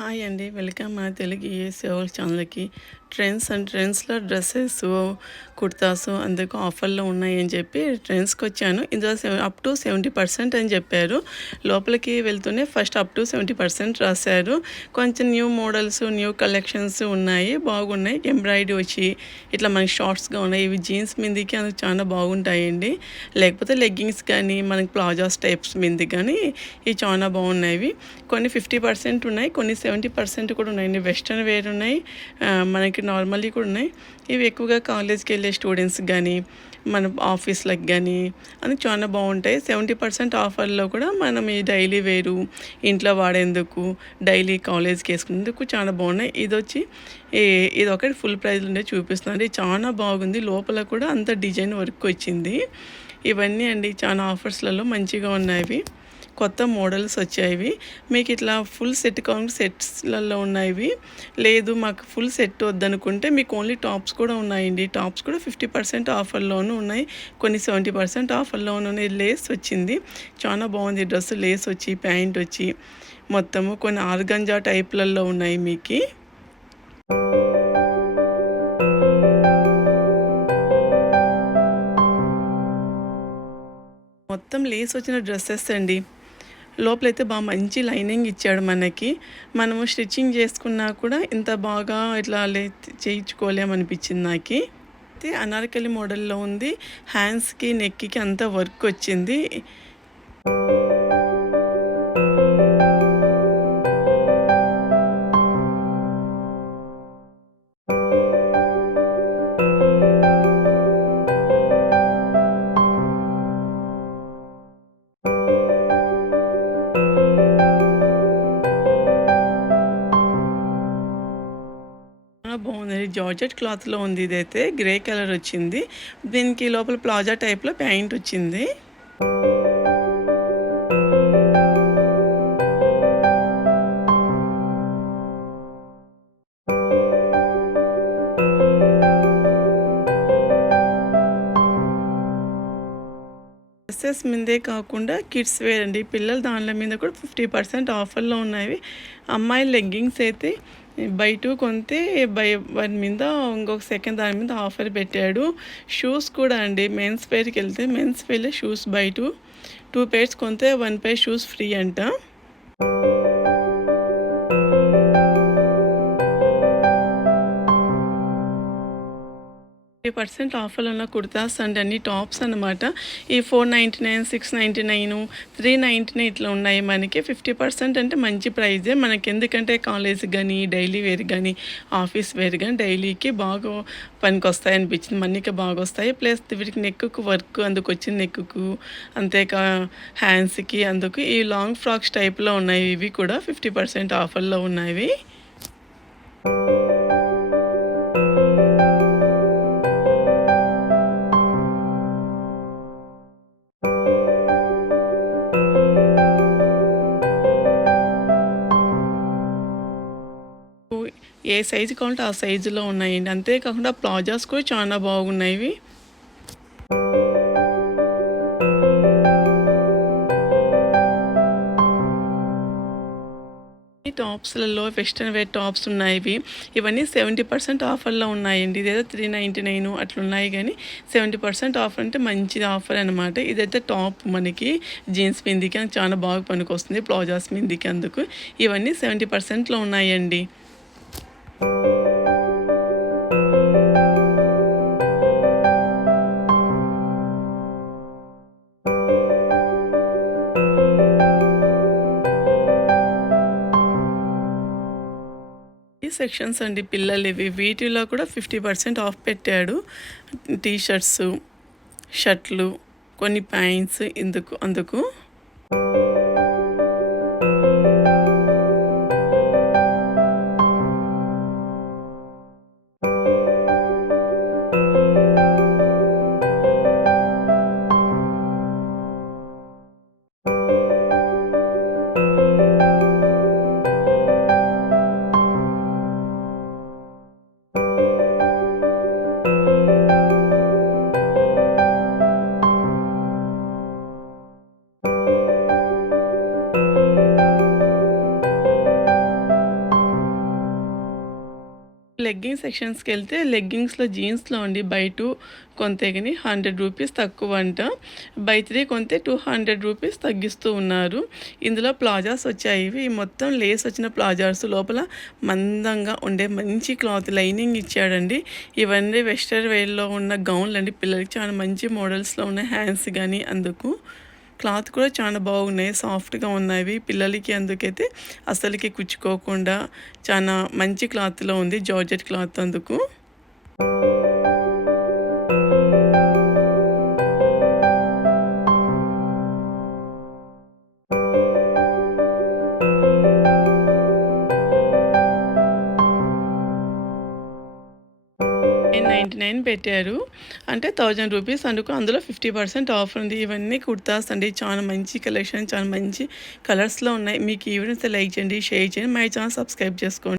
Hi అండి. Welcome మా తెలుగు ఏసీఓల్ ఛానల్కి. ట్రెండ్స్ అండ్ ట్రెండ్స్లో డ్రెస్సెస్ కుర్తాస్ అందుకు ఆఫర్లో ఉన్నాయని చెప్పి ట్రెండ్స్కి వచ్చాను. ఇందులో seven up to seventy percent అని చెప్పారు. లోపలికి వెళ్తూనే first up to seventy percent రాశారు. కొంచెం న్యూ మోడల్స్ న్యూ కలెక్షన్స్ ఉన్నాయి బాగున్నాయి. ఎంబ్రాయిడరీ వచ్చి ఇట్లా మనకి షార్ట్స్గా ఉన్నాయి. ఇవి జీన్స్ మీదకి అందుకు చాలా బాగుంటాయండి. లేకపోతే లెగ్గింగ్స్ కానీ మనకి ప్లాజాస్ టైప్స్ మీద కానీ ఇవి చాలా బాగున్నాయి. కొన్ని ఫిఫ్టీ పర్సెంట్ ఉన్నాయి కొన్ని సెవెంటీ పర్సెంట్ కూడా ఉన్నాయండి వెస్ట్రన్ వేర్ ఉన్నాయి. మనకి నార్మల్లీ కూడా ఉన్నాయి. ఇవి ఎక్కువగా కాలేజ్కి వెళ్ళే స్టూడెంట్స్ కానీ మన ఆఫీస్లకు కానీ అని చాలా బాగుంటాయి. సెవెంటీ పర్సెంట్ ఆఫర్లో కూడా మనం ఈ డైలీ వేరు ఇంట్లో వాడేందుకు డైలీ కాలేజ్కి వేసుకునేందుకు చాలా బాగున్నాయి. ఇది వచ్చి ఇది ఒకటి ఫుల్ ప్రైజ్ ఉండే చూపిస్తుంది ఇది చాలా బాగుంది. లోపల కూడా అంత డిజైన్ వర్క్ వచ్చింది ఇవన్నీ అండి. చాలా ఆఫర్స్లలో మంచిగా ఉన్నాయి కొత్త మోడల్స్ వచ్చాయి మీకు ఇట్లా ఫుల్ సెట్ కావాలి సెట్స్లలో ఉన్నాయి లేదు మాకు ఫుల్ సెట్ వద్దనుకుంటే మీకు ఓన్లీ టాప్స్ కూడా ఉన్నాయండి. టాప్స్ కూడా ఫిఫ్టీ పర్సెంట్ ఆఫర్లోనూ ఉన్నాయి. కొన్ని సెవెంటీ పర్సెంట్ ఆఫర్లోనూ ఉన్నాయి లేస్ వచ్చింది. చాలా బాగుంది డ్రెస్. లేస్ వచ్చి ప్యాంట్ వచ్చి. మొత్తము కొన్ని ఆర్గంజా టైప్లలో ఉన్నాయి మీకు. మొత్తం లేస్ వచ్చిన డ్రెస్సెస్ అండి. లోపలైతే బాగా మంచి లైనింగ్ ఇచ్చాడు మనకి. మనము స్టిచ్చింగ్ చేసుకున్నా కూడా ఇంత బాగా ఇట్లా లే చేయించుకోలేమనిపించింది నాకు. అయితే అనార్కలి మోడల్లో ఉంది. హ్యాండ్స్కి నెక్కి అంతా వర్క్ వచ్చింది. జార్జెట్ క్లాత్లో ఉంది ఇదైతే. గ్రే కలర్ వచ్చింది. దీనికి లోపల ప్లాజా టైప్లో ప్యాంట్ వచ్చింది. డ్రెస్సెస్ మీదే కాకుండా కిడ్స్ వేర్ అండి. పిల్లల దానిల మీద కూడా ఫిఫ్టీ పర్సెంట్ ఆఫర్లో ఉన్నాయి. అమ్మాయి లెగ్గింగ్స్ అయితే బై టూ కొంతే బై వన్ మీద ఇంకొక సెకండ్ దాని మీద ఆఫర్ పెట్టాడు. షూస్ కూడా అండి మెన్స్ పేర్కి వెళ్తే men's వేర్లో shoes buy two two pairs కొంతే వన్ పేర్ షూస్ ఫ్రీ అంట. ఫిఫ్టీ పర్సెంట్ ఆఫర్లు ఉన్న కుర్తాస్ అండ్ అన్ని టాప్స్ అనమాట ఈ four ninety nine six ninety nine three ninety nine ఇట్లా ఉన్నాయి మనకి. ఫిఫ్టీ పర్సెంట్ అంటే మంచి ప్రైజే. మనకి ఎందుకంటే కాలేజ్ కానీ డైలీ వేర్ కానీ ఆఫీస్ వేర్ కానీ డైలీకి బాగా పనికి వస్తాయి అనిపించింది. మనకి బాగా వస్తాయి ప్లస్ వీటికి నెక్కుకు వర్క్ అందుకు వచ్చిన నెక్కుకు అంతేకా హ్యాండ్స్కి అందుకు ఈ లాంగ్ ఫ్రాక్స్ టైప్లో ఉన్నాయి. ఇవి కూడా ఫిఫ్టీ పర్సెంట్ ఆఫర్లో ఉన్నాయి ఏ సైజు కావాలంటే ఆ సైజులో ఉన్నాయండి. అంతేకాకుండా ప్లాజాస్ కూడా చాలా బాగున్నాయి ఇవి. టాప్స్లలో వెస్ట్రన్ వేర్ టాప్స్ ఉన్నాయి ఇవన్నీ సెవెంటీ పర్సెంట్ ఆఫర్లో ఉన్నాయండి. ఇదేదో త్రీ నైంటీ నైన్ అట్లా ఉన్నాయి కానీ సెవెంటీ పర్సెంట్ ఆఫర్ అంటే మంచి ఆఫర్ అనమాట ఇదైతే టాప్ మనకి జీన్స్ మీందికి చాలా బాగా పనికొస్తుంది ప్లాజాస్ మీందికి అందుకు. ఇవన్నీ సెవెంటీ పర్సెంట్లో ఉన్నాయండి. సెక్షన్స్ అండి పిల్లలు ఇవి వీటిలో కూడా ఫిఫ్టీ పర్సెంట్ ఆఫ్ పెట్టాడు. టీ షర్ట్స్ షర్ట్లు కొన్ని ప్యాంట్స్ ఇందుకు అందుకు. లెగ్గింగ్ సెక్షన్స్కి వెళ్తే లెగ్గింగ్స్లో జీన్స్లో ఉండి బై టూ కొంతేగని హండ్రెడ్ రూపీస్ తక్కువ అంట బై త్రీ కొంతే టూ హండ్రెడ్ రూపీస్ తగ్గిస్తూ ఉన్నారు. ఇందులో ప్లాజాస్ వచ్చాయి. ఇవి మొత్తం లేస్ వచ్చిన ప్లాజాస్. లోపల మందంగా ఉండే మంచి క్లాత్ లైనింగ్ ఇచ్చాడండి. ఇవన్నీ వెస్టర్ వేర్లో ఉన్న గౌన్లు అండి పిల్లలకి చాలా మంచి మోడల్స్లో ఉన్న హ్యాండ్స్ కానీ అందుకు క్లాత్ కూడా చాలా బాగున్నాయి సాఫ్ట్గా ఉన్నాయి పిల్లలకి అందుకైతే అసలుకి కుచ్చుకోకుండా చాలా మంచి క్లాత్లో ఉంది జార్జెట్ క్లాత్ అందుకు. నైంటీ నైన్ పెట్టారు. అంటే థౌజండ్ రూపీస్ అందుకు అందులో ఫిఫ్టీ పర్సెంట్ ఆఫ్ ఉంది. ఇవన్నీ కుర్తాస్ అండి. చాలా మంచి కలెక్షన్ చాలా మంచి కలర్స్లో ఉన్నాయి. మీకు ఈవెంట్స్ లైక్ చేయండి షేర్ చేయండి. మై ఛానల్ సబ్స్క్రైబ్ చేసుకోండి.